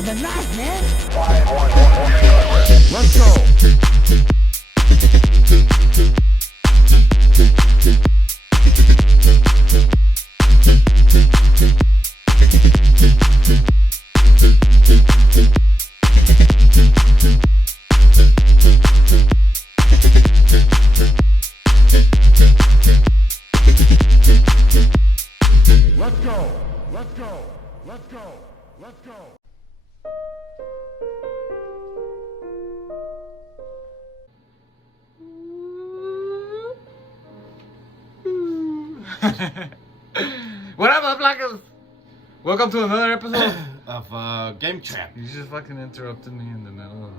was a knife, man. Let's go. Let's go. Let's go. Let's go. Let's go. What up, Blackers? Welcome to another episode of Game Trap. You just fucking interrupted me in the middle of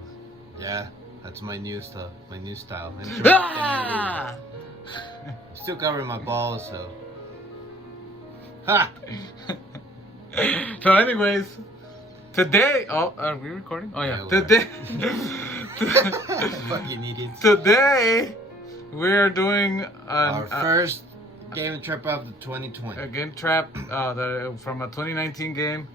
Yeah, that's my new stuff, my new style. Ah! Still covering my balls, so. Ha! So anyways, today, are we recording? Oh yeah, Yeah, today, Fucking idiots. today we are doing Our first Game Trap of the 2020. a game trap from a 2019 game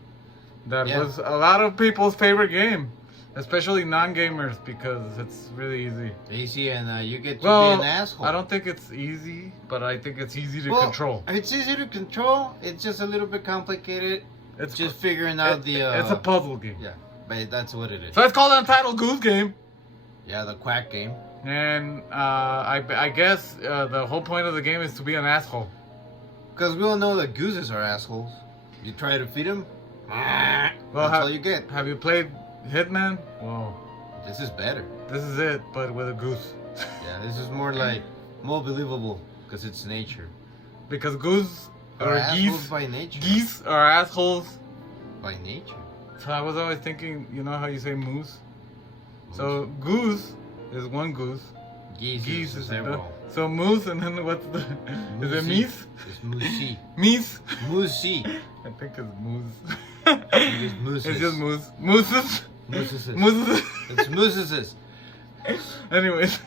that Yeah. was a lot of people's favorite game, especially non-gamers, because it's really easy. Easy, and you get to Well, be an asshole. I don't think it's easy, but I think it's easy to Well, control. It's easy to control. It's just a little bit complicated. It's Just figuring out it's a puzzle game. Yeah, but that's what it is. So it's called Untitled Goose Game. Yeah, the quack game. And I guess the whole point of the game is to be an asshole. Because we all know that gooses are assholes. You try to feed them, Well, that's all you get. Have you played Hitman? Whoa, This is better. this is it, but with a goose. Yeah, this is more like more believable because it's nature. Because goose Or or assholes geese, by nature. geese are assholes. By nature. So I was always thinking, you know how you say moose? So goose is one goose. Geese, Geese is is several. so moose, and then what's the? Is it Moosey. meese? It's moosey. Meese? Moosey. I think it's moose. It's mooses. It's just moose. Mooses. Mooses. Mooses. It's mooses. Anyways,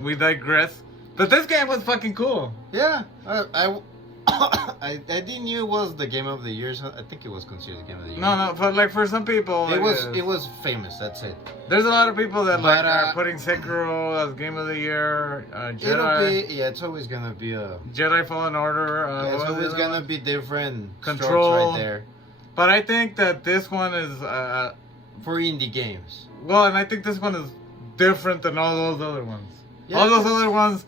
we digress. But this game was fucking cool. Yeah, I didn't knew it was the game of the year. So I think it was considered the game of the year. No, but like for some people, It was like, it was famous. That's it. There's a lot of people that like But, are putting Sekiro as game of the year. It'll Jedi, be it's always gonna be a. Jedi Fallen Order. Yeah, it's what was the always other gonna one? be different Control. strokes right there But I think that this one is for indie games. well, and I think this one is different than all those other ones. Yeah. All those other ones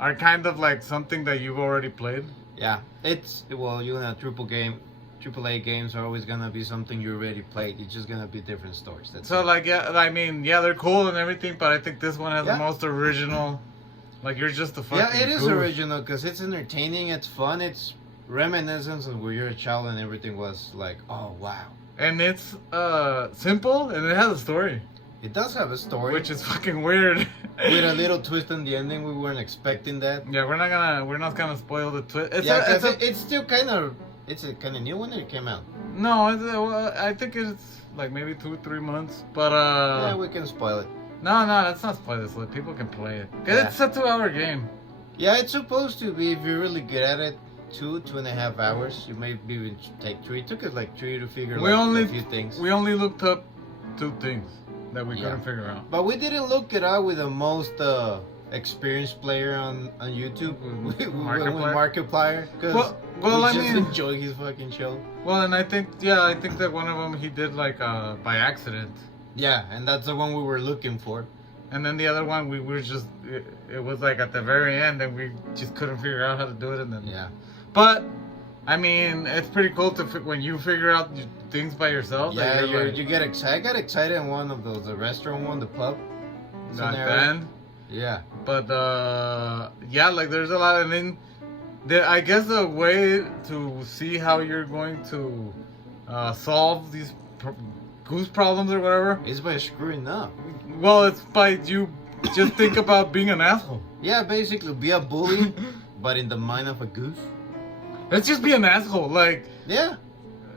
are kind of like something that you've already played. Yeah, it's well, you know, AAA games are always gonna be something you already played. It's just gonna be different stories. That's So it. like yeah, I mean yeah, they're cool and everything, but I think this one has Yeah. the most original. Like you're just a fucking. Yeah, it is goof. original because it's entertaining. It's fun. It's reminiscence of where you're a child and everything was like, oh wow. And it's simple and it has a story, It does have a story, which is fucking weird. with a little twist in the ending. We weren't expecting that. Yeah, we're not gonna spoil the twist. It's still kind of it's a kind of new one that it came out. No, I think it's like maybe 2-3 months, but Yeah, we can spoil it. no, let's not spoil this. Like, people can play it. 'Cause Yeah. it's a 2-hour game. Yeah, it's supposed to be if you're really good at it. 2.5 hours. You may even take 3. It took us like 3 to figure We like, only- a few things. We only looked up 2 things that we Yeah. couldn't figure out. But we didn't look it up with the most experienced player on YouTube. We went with Markiplier. Because Well, we I just mean, enjoy his fucking show. well, and I think that one of them he did like by accident, Yeah, and that's the one we were looking for. and then the other one we were just it was like at the very end, and we just couldn't figure out how to do it, and then Yeah. But I mean, it's pretty cool to when you figure out things by yourself. Yeah, that you're like, you get excited. I got excited in one of those, the restaurant one, the pub. not scenario. then. Yeah. But yeah, like there's a lot, and then I guess the way to see how you're going to solve these goose problems or whatever. It's by screwing up. Well, it's by you just think about being an asshole. Yeah, basically be a bully, but in the mind of a goose. Let's just be an asshole. Like, Yeah.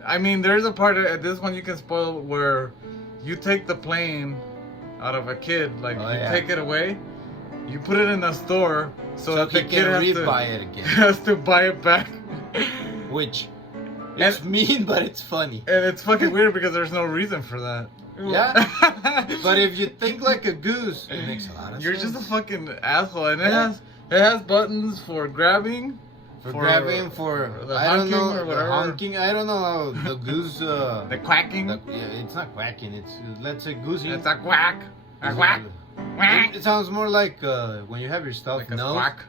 I mean, there's a part of this one you can spoil where you take the plane out of a kid, like Oh, you yeah. take it away, you put it in a store so that he the kid can has re-buy it again. has to buy it back. Which It's mean, but it's funny. And it's fucking weird because there's no reason for that. Yeah. But if you think like a goose, it makes a lot of You're sense. just a fucking asshole, and it has buttons for grabbing, for grabbing, for the I don't honking know, or whatever. the honking. I don't know the goose. the quacking. Yeah, it's not quacking. It's let's say goosing. It's a quack, a quack, quack. It sounds more like when you have your stuffed Like a nose. quack,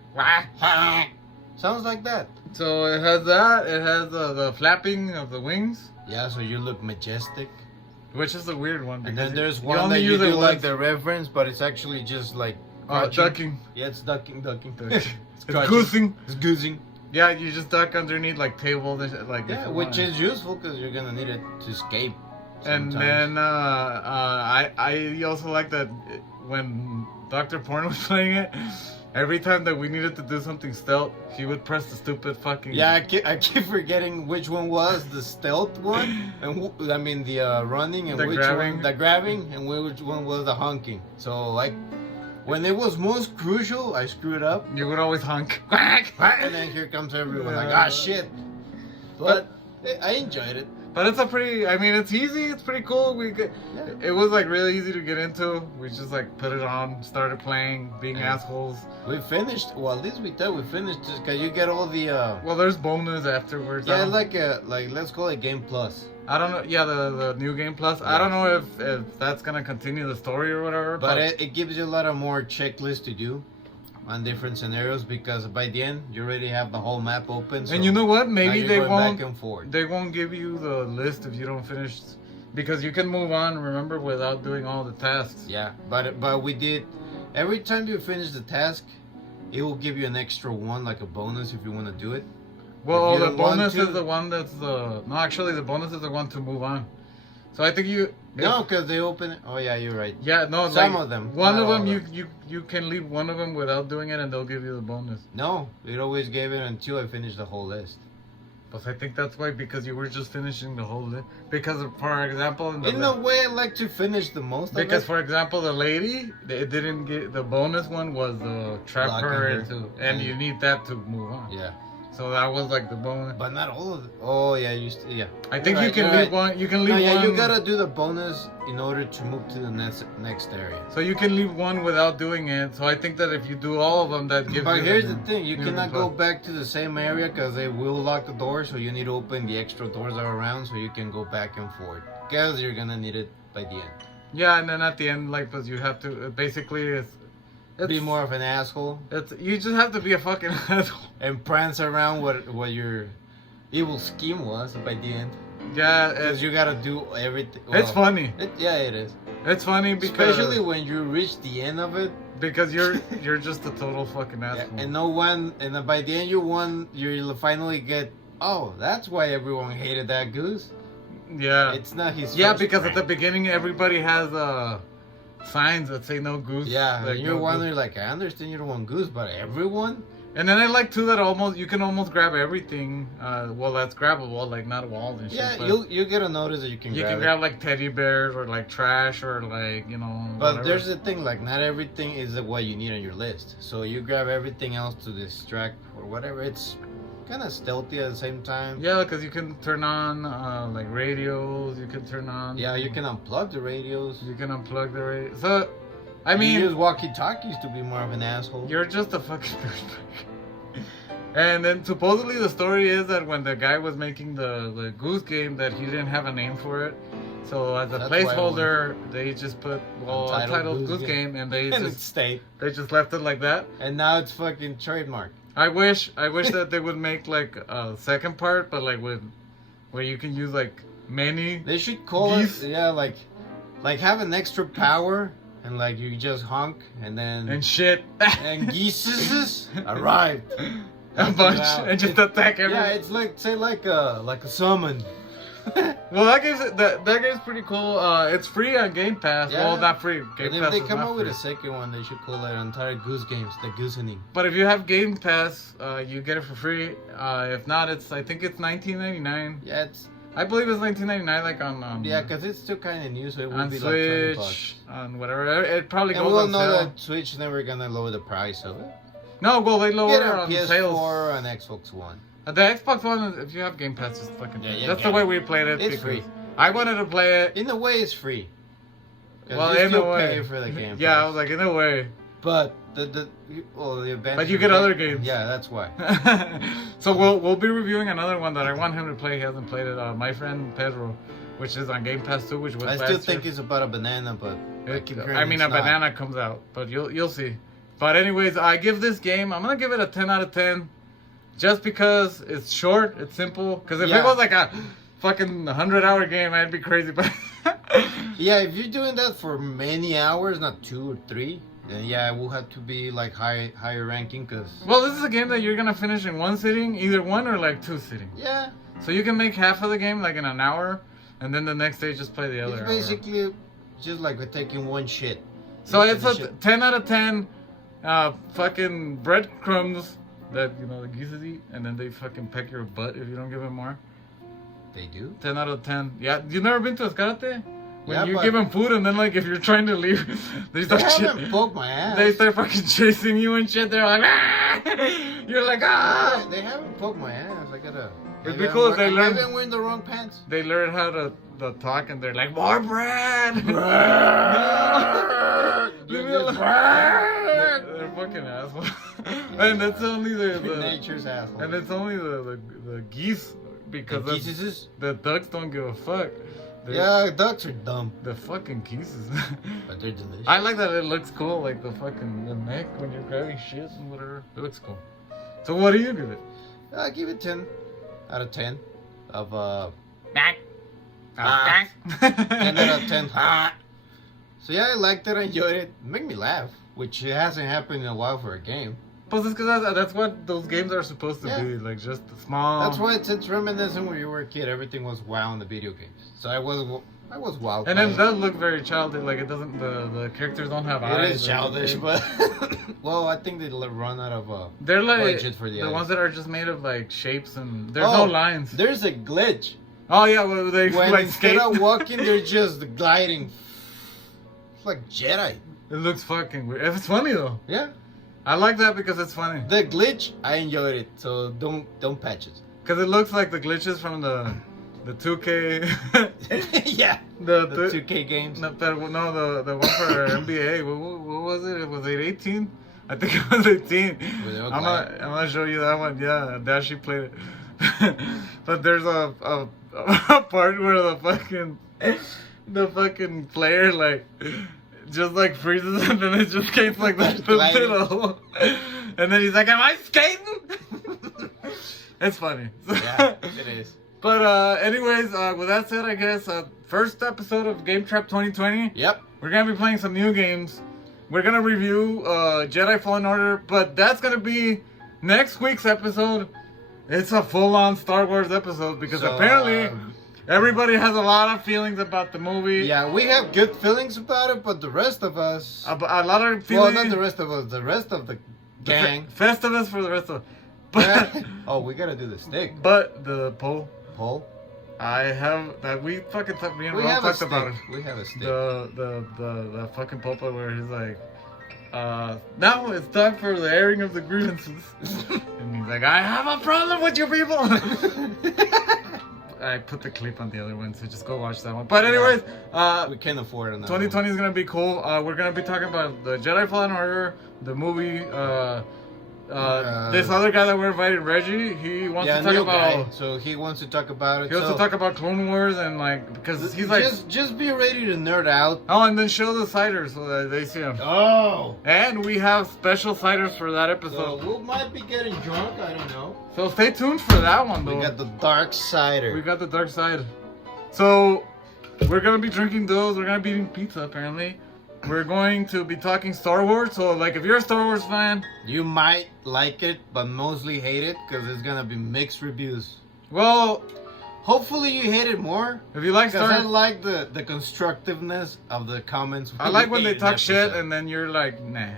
quack. Sounds like that. So it has that. It has the flapping of the wings, Yeah, so you look majestic. which is the weird one. And because then there's you one only that you use do it like once. the reference, but it's actually just like crouching. Ducking. Yeah, it's ducking. It's crouching. goosing. It's goosing. Yeah, you just duck underneath like tables and shit, like. Yeah, if you which wanna. is useful because you're gonna need it to escape. And sometimes. then I also like that when Dr. Porn was playing it, every time that we needed to do something stealth, he would press the stupid fucking. Yeah, I keep forgetting which one was the stealth one, and I mean the running, and The which grabbing. one the grabbing, and which one was the honking. So like, when it was most crucial, I screwed up, You would always honk. Quack. and then here comes everyone like, ah shit. But I enjoyed it. But it's it's easy, it's pretty cool. It was like really easy to get into. We just like put it on, started playing, being Yeah. assholes. We finished. Well, at least we thought we finished just because you get all the. Well, there's bonus afterwards. I Yeah, don't- like let's call it Game Plus. I don't know. Yeah, the new game plus. I don't know if that's gonna continue the story or whatever. But it gives you a lot of more checklists to do on different scenarios because by the end you already have the whole map open. So and you know what? now Maybe you're they going won't. back and forth. They won't give you the list if you don't finish, because you can move on. Remember, without doing all the tasks. Yeah, but we did. Every time you finish the task, it will give you an extra one, like a bonus if you want to do it. Well, If you the don't want bonus to- is the one that's the no. Actually, the bonus is the one to move on. So I think you. No, because they open it. Oh yeah, you're right. Yeah, no. Some like, of them, One not of all them, of you can leave one of them without doing it, and they'll give you the bonus. No, it always gave it until I finished the whole list. But I think that's why, because you were just finishing the whole list. Because, for example, In a way, I like to finish the most. because of it. for example, the lady, it didn't get the bonus one was the trap Locking her her. into, and you need that to move on. Yeah, So that was like the bonus. but not all of it. Oh yeah, yeah. I think You're you can right, leave you're right. one. You can leave No, yeah, one. you gotta do the bonus in order to move to the next area. So you can leave one without doing it. So I think that if you do all of them, that gives But you. here's the thing: you you cannot can go play. back to the same area because they will lock the door. So you need to open the extra doors that are around so you can go back and forth. Because you're gonna need it by the end. Yeah, and then at the end, like, because you have to basically it's Be more of an asshole It's you just have to be a fucking asshole. and prance around what your evil scheme was by the end. Yeah, Because you gotta do everything. it's funny. Yeah, it is. It's funny because Especially when you reach the end of it. because you're just a total fucking Yeah, asshole. and no one, and then by the end you'll finally get. Oh, that's why everyone hated that goose. Yeah. It's not his. Yeah, first because at the prank. beginning everybody has signs that say no goose. Yeah, like, and you're no wondering goose. like, I understand you don't want goose, but everyone. And then I like too that you can almost grab everything. Well, that's grabbable, like not walls and shit. Yeah, but you'll get a notice that you can you grab can it. grab like teddy bears or like trash or like But whatever. there's the thing, like not everything is what you need on your list. So you grab everything else to distract or whatever. It's kind of stealthy at the same time. Yeah, because you can turn on like radios. You can turn on. Yeah, you can unplug the radios. You can unplug the radio. So, I You mean, use walkie-talkies to be more of an asshole. you're just a fucking douchebag. And then supposedly the story is that when the guy was making the goose game, that he didn't have a name for it. So as a That's why it placeholder, they just put Untitled Goose Game, and they and it just stayed. left it like that. And now it's fucking trademark. I wish that they would make like a second part, but like where you can use like many. They should call Geese? it, yeah, like have an extra power, and like you just honk, and then And shit. and geese arrived. A bunch Wow. and just attack everyone. Yeah, it's like say like a summon. Well, that game's pretty cool. It's free on Game Pass. Yeah. Well, not free. Game And if Pass they is come not up with free. a second one, they should call it Untitled Goose Games, the goosening. But if you have Game Pass, you get it for free. If not, I think it's $19.99. Yeah, it's I believe it's $19.99, like on yeah, because it's still kind of new, so it will on be like $20. Switch, on whatever. It probably And goes we'll on know sale. that Switch never gonna lower the price of it. No, well, they Get lower a on PS4 sales. or an Xbox One. The Xbox One, if you have Game Pass, just fucking. Yeah, That's the way we played it. It's because free. I wanted to play it. In a way, it's free. 'Cause Well, you in still a way. pay for the game. Yeah, I Pass. was like, in a way. But the advantage. But you get other games. Yeah, that's why. So we'll be reviewing another one that I want him to play. He hasn't played it. My friend Pedro, which is on Game Pass too, which was I last still year. think it's about a banana, but I mean, a banana comes out, but you'll see. But anyways, I give this game. I'm gonna give it a 10 out of 10, just because it's short, it's simple. Because if it was like a fucking 100-hour game, I'd be crazy. But yeah, if you're doing that for many hours, not 2 or 3, then yeah, it will have to be like higher ranking. Cause well, this is a game that you're gonna finish in one sitting, either one or like 2 sittings. yeah, So you can make half of the game like in an hour, and then the next day just play the other. it's basically just like we're taking one shit. So You it's a finish it. 10 out of 10. Fucking breadcrumbs that the geese eat, and then they fucking peck your butt if you don't give them more. They do. 10 out of 10. Yeah, you've never been to Escalate? When Yeah, you but- give them food, and then like if you're trying to leave, they They start haven't poked my ass. they start fucking chasing you and shit. They're like, ah! You're like, ah! They haven't poked my ass. I gotta. It'd maybe be cool I'm if they wearing- learn- maybe I'm wearing the wrong pants. They learn how to talk, and they're like, more bread. Leave me alone. They're fucking assholes. And that's only the Nature's asshole. and it's only the geese, because The geeses? the ducks don't give a fuck. Yeah, ducks are dumb, The fucking geeses. but they're delicious. I like that it looks cool, like the neck when you're grabbing shit and whatever. It looks cool. So what do you give it? I give it 10 out of 10 of 10 10 out of 10. So yeah, I liked it. I enjoyed it. It made me laugh, which hasn't happened in a while for a game. But it's because that's what those games are supposed to be, like just small. That's why it's reminiscent when you were a kid. Everything was WoW in the video games. So I was WoW. And it does look very childish. Like it doesn't. The characters don't have eyes. It is childish, but well, I think they run out of they're like budget for the eyes. ones that are just made of like shapes and there's Oh, no lines. There's a glitch. Oh yeah, well, they When like instead skate. of walking, they're just gliding. It's like Jedi. It looks fucking weird. It's funny though. Yeah. I like that because it's funny. The glitch, I enjoyed it. So don't patch it. Because it looks like the glitches from the 2K. Yeah. the 2K games. No, the one for NBA. What was it? Was it 18? I think it was 18. Were they all I'm gonna show you that one. Yeah, Dashi played it. But there's a part where the fucking player like just like freezes and then it just skates like the Gliding. middle. And then he's like, "Am I skating?" It's funny. Yeah, it is. But anyways, with that said, I guess first episode of Game Trap 2020. Yep. We're gonna be playing some new games. We're gonna review Jedi Fallen Order, but that's gonna be next week's episode. It's a full-on Star Wars episode because So, apparently everybody has a lot of feelings about the movie. Yeah, we have good feelings about it, but the rest of us. A lot of Well, feelings. not the rest of us. The rest of the gang. Festivus for the rest of. But Oh, we gotta do the stick. but the poll. Poll. I have that we fucking me and We Ron have a talked stick. about it. We have a stick. The fucking pulpit where he's like, now it's time for the airing of the grievances. And he's like, I have a problem with you people. I put the clip on the other one, so just go watch that one. But anyways, We can't afford it. 2020 is gonna be cool. We're gonna be talking about the Jedi Fallen Order, the movie. This other guy that we're invited, Reggie, he wants to talk about. So he wants to talk about it. He wants to talk about Clone Wars and like because he's like. just be ready to nerd out. Oh, and then show the ciders so that they see him. Oh. And we have special ciders for that So episode. we might be getting drunk. I don't know. So stay tuned for that one, though. We got the dark cider. We got the dark side. So we're gonna be drinking those. We're gonna be eating pizza apparently. We're going to be talking Star Wars. So like, if you're a Star Wars fan, You might like it, but mostly hate it because it's gonna be mixed reviews. well, Hopefully you hate it more. if you like Because Star I Wars, like the constructiveness of the comments. I like when they hate an talk shit episode. and then you're like, nah.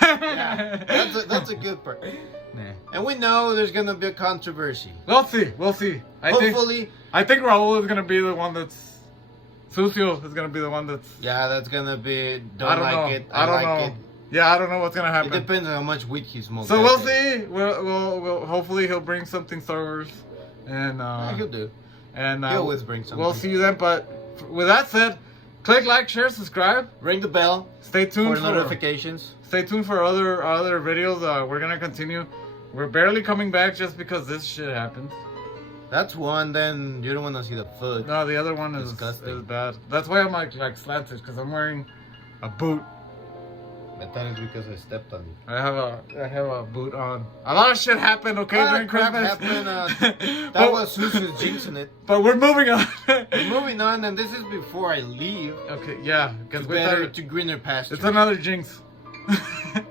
Yeah, that's a good part. Nah. And we know there's gonna be a controversy. We'll see. We'll see. I Hopefully, think Raul is gonna be the one that's. Sucio is gonna be the one that's. yeah, that's gonna be. I don't know. It. I don't like know. it. Yeah, I don't know what's gonna It happen. depends on how much weed he smokes. So we'll see. We'll hopefully he'll bring something Star Wars, and He'll do. and He always brings something. we'll see you then. But with that said, click like, share, subscribe. Ring the bell Stay tuned for notifications. Stay tuned for other videos. We're gonna continue. We're barely coming back just because this shit happened. That's one. Then you don't want to see the foot. No, the other one is Disgusting. bad. That's why I'm like slanted, because I'm wearing a boot. But that is because I stepped on you. I have a boot on. A lot of shit happened, okay, during Crap Christmas. happened. That was Susu's jinxing it. But we're moving on. We're moving on, and this is before I leave. Okay, yeah, because It's better to greener pasture. it's another jinx.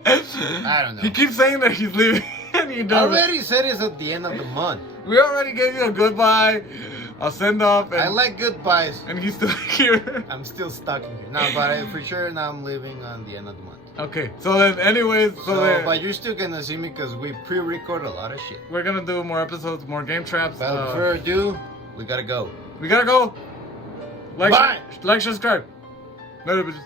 I don't know. He keeps saying that he's leaving, and he I doesn't. already said it's at the end of the month. We already gave you a goodbye, a send off, and I like goodbyes. and he's still here. I'm still stuck in here. No, but for sure now I'm leaving on the end of the month. Okay, so then, anyways, But you're still gonna see me because we pre-record a lot of shit. we're gonna do more episodes, more game traps. Without further ado, we gotta go. We gotta go. Bye. Like, subscribe. Later, bitches.